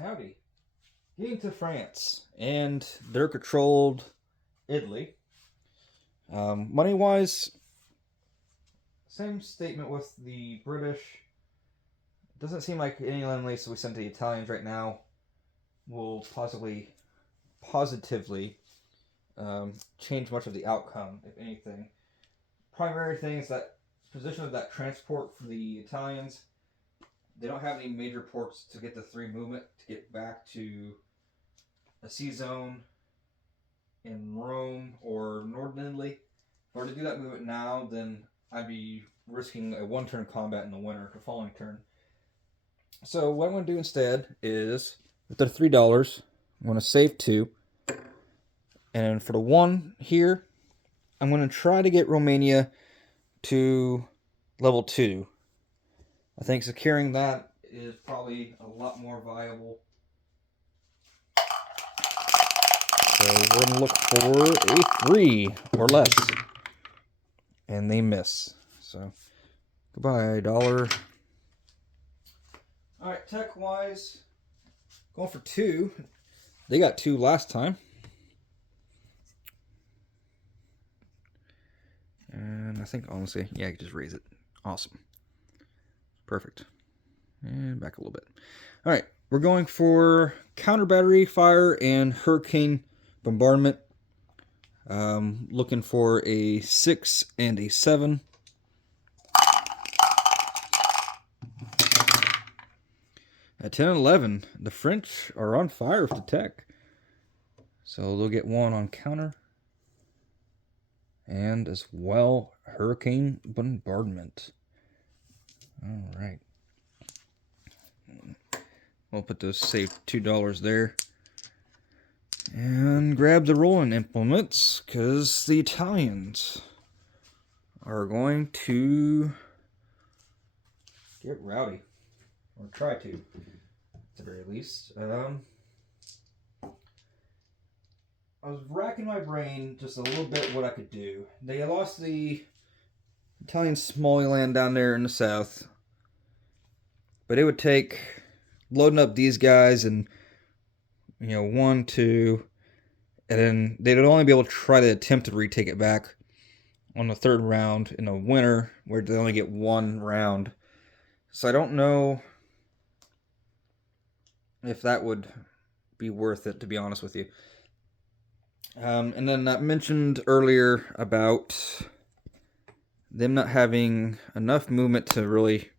Howdy. Getting to France and their controlled Italy. Money wise, same statement with the British. It doesn't seem like any land lease we sent to the Italians right now will positively change much of the outcome, if anything. Primary thing is that position of that transport for the Italians. They don't have any major ports to get the three movement to get back to a sea zone in Rome or Northern Italy. If I were to do that movement now, then I'd be risking a one-turn combat in the winter, the following turn. So what I'm going to do instead is, with the $3, I'm going to save 2. And for the 1 here, I'm going to try to get Romania to level 2. I think securing that is probably a lot more viable. So we're going to look for a 3 or less. And they miss. So, goodbye, dollar. Alright, tech-wise, going for 2. They got 2 last time. And I think, honestly, yeah, I could just raise it. Awesome. Perfect. And back a little bit. Alright, we're going for counter battery fire and hurricane bombardment. Looking for a 6 and a 7. At 10 and 11, the French are on fire with the tech. So they'll get 1 on counter. And as well, hurricane bombardment. Alright. We'll put those saved $2 there. And grab the rolling implements, because the Italians are going to get rowdy. Or try to, at the very least. I was racking my brain just a little bit what I could do. They lost the Italian Somaliland down there in the south. But it would take loading up these guys and, 1, 2, and then they'd only be able to try to attempt to retake it back on the 3rd round in the winter, where they only get 1 round. So I don't know if that would be worth it, to be honest with you. And then I mentioned earlier about them not having enough movement to really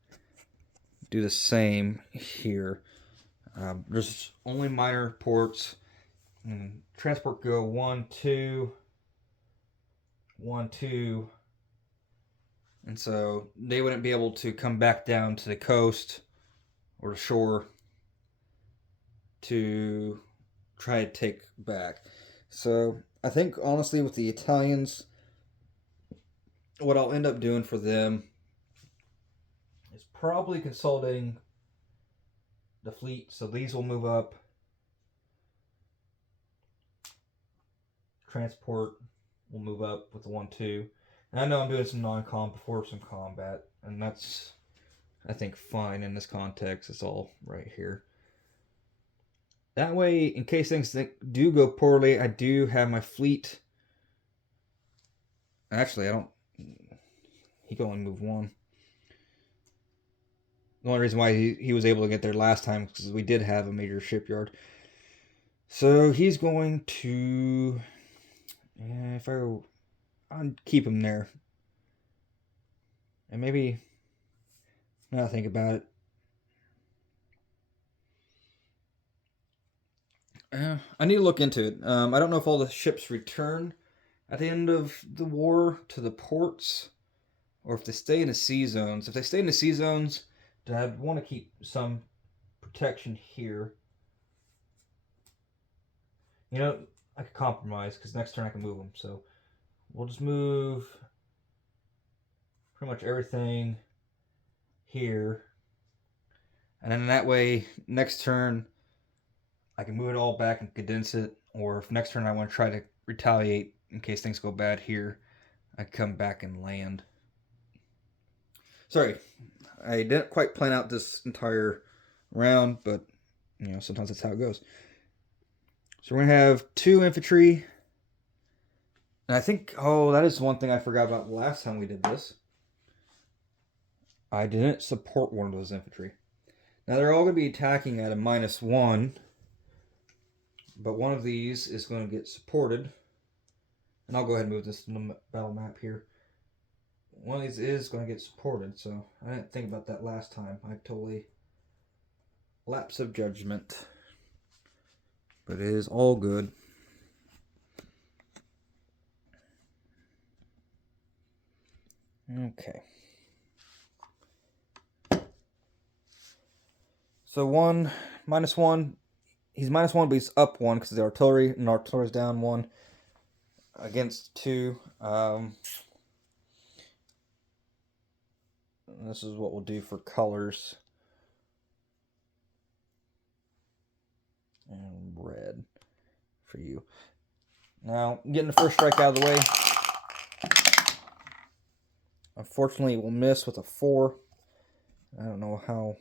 do the same here. There's only minor ports. Transport go 1, 2, 1, 2. And so they wouldn't be able to come back down to the coast or the shore to try to take back. So I think, honestly, with the Italians, what I'll end up doing for them is probably consolidating the fleet. So these will move up. Transport will move up with the 1, 2. And I know I'm doing some non-com before some combat, and that's, I think, fine in this context. It's all right here. That way, in case things do go poorly, I do have my fleet. Actually, I don't. He can only move 1. The only reason why he was able to get there last time is because we did have a major shipyard. So he's going to. I'll keep him there. And maybe. Now I think about it. I need to look into it. I don't know if all the ships return at the end of the war to the ports, or if they stay in the sea zones. If they stay in the sea zones, then I'd want to keep some protection here. I could compromise, because next turn I can move them. So we'll just move pretty much everything here. And then that way, next turn, I can move it all back and condense it. Or if next turn I want to try to retaliate in case things go bad here, I come back and land. Sorry, I didn't quite plan out this entire round, but sometimes that's how it goes. So we're going to have 2 infantry. And I think, that is one thing I forgot about last time we did this. I didn't support one of those infantry. Now they're all going to be attacking at a -1. But one of these is going to get supported. And I'll go ahead and move this to the battle map here. One of these is going to get supported, so I didn't think about that last time. I totally lapse of judgment. But it is all good. Okay. So -1. He's -1, but he's up 1 because of the artillery, and artillery's down 1 against 2. This is what we'll do for colors. And red for you. Now, getting the first strike out of the way. Unfortunately, we'll miss with a 4. I don't know how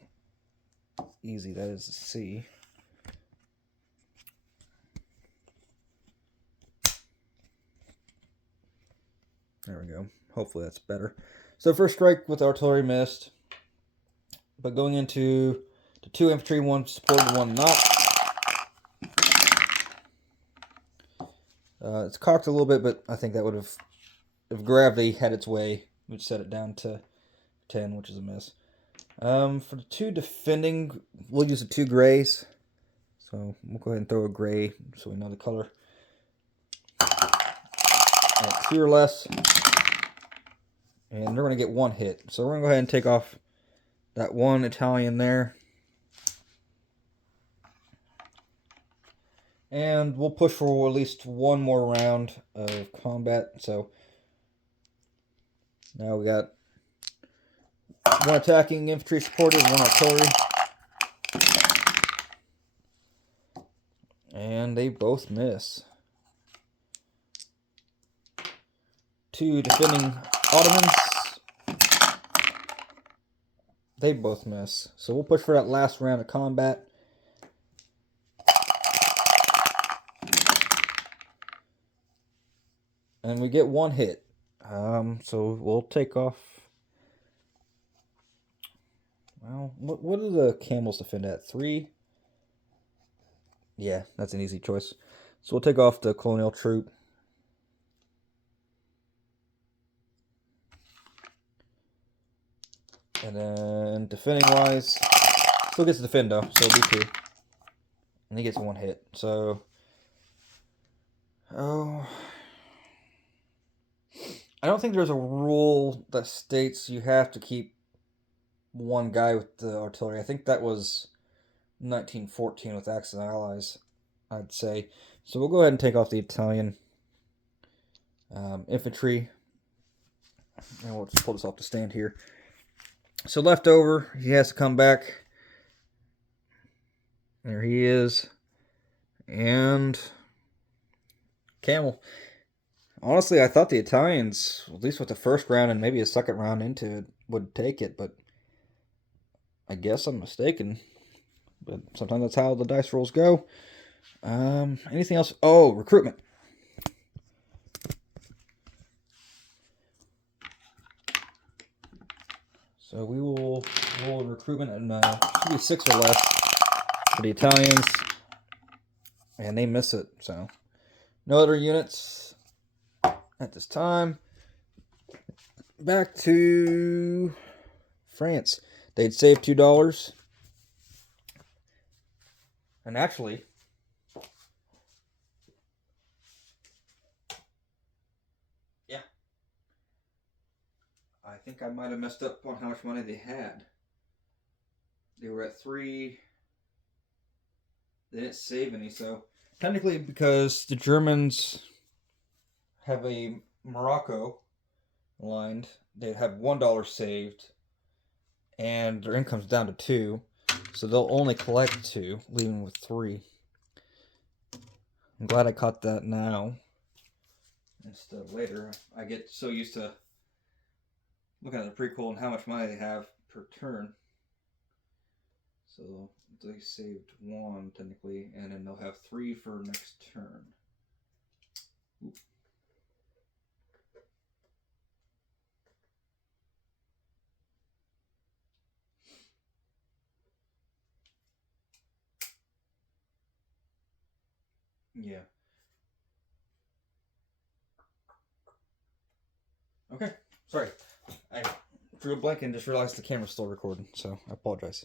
easy that is to see. There we go. Hopefully that's better. So first strike with artillery missed. But going into the 2 infantry, 1 supported, 1 not. It's cocked a little bit, but I think that would have, if gravity had its way, we'd set it down to 10, which is a miss. For the 2 defending, we'll use the 2 grays. So we'll go ahead and throw a gray so we know the color. 2 or less. And they're going to get 1 hit. So we're going to go ahead and take off that 1 Italian there. And we'll push for at least 1 more round of combat. So now we got 1 attacking infantry supported, 1 artillery. And they both miss. 2 defending Ottomans. They both miss. So we'll push for that last round of combat. And we get 1 hit. So we'll take off. Well, what do the camels defend at? 3? Yeah, that's an easy choice. So we'll take off the colonial troop. And then defending wise, still gets to defend though, so it'll be 2. And he gets 1 hit. So, I don't think there's a rule that states you have to keep 1 guy with the artillery. I think that was 1914 with Axis and Allies, I'd say. So we'll go ahead and take off the Italian infantry. And we'll just pull this off the stand here. So left over, he has to come back. There he is. And camel. Honestly, I thought the Italians, at least with the first round and maybe a second round into it, would take it, but I guess I'm mistaken. But sometimes that's how the dice rolls go. Anything else? Oh, recruitment. So we will roll recruitment, and should be 6 or less for the Italians, and they miss it. So no other units at this time. Back to France. They'd save $2, and actually, yeah. I think I might have messed up on how much money they had. They were at 3. They didn't save any, so technically because the Germans have a Morocco aligned, they'd have $1 saved, and their income's down to 2, so they'll only collect 2, leaving with 3. I'm glad I caught that now instead of later. I get so used to looking at the prequel and how much money they have per turn. So they saved 1 technically, and then they'll have 3 for next turn. Oop. Yeah. Okay. Sorry. I drew a blank and just realized the camera's still recording, so I apologize.